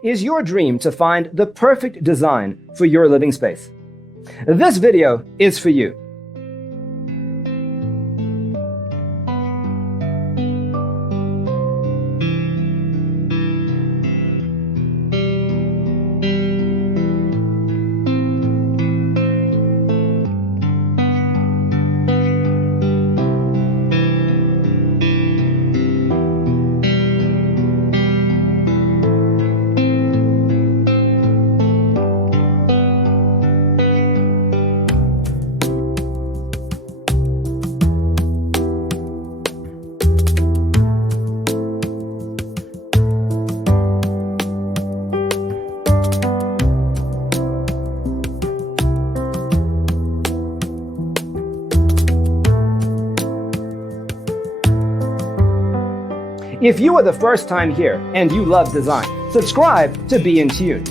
Is your dream to find the perfect design for your living space? This video is for you. If you are the first time here and you love design, subscribe to Be in Tune.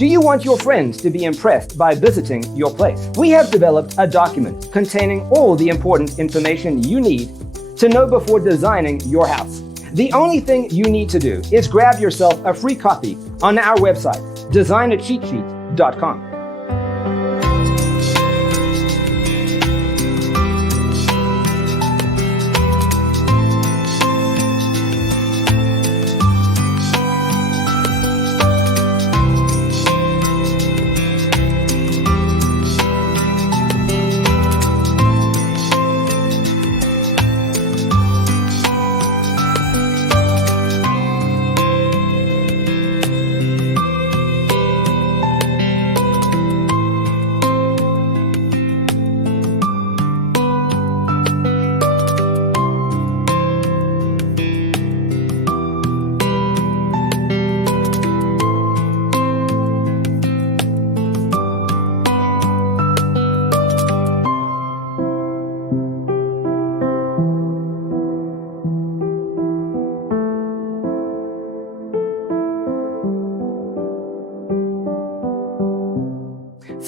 Do you want your friends to be impressed by visiting your place? We have developed a document containing all the important information you need to know before designing your house. The only thing you need to do is grab yourself a free copy on our website, designercheatsheet.com.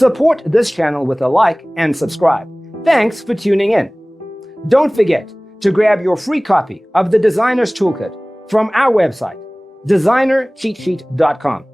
Support this channel with a like and subscribe. Thanks for tuning in. Don't forget to grab your free copy of the Designer's Toolkit from our website, designercheatsheet.com.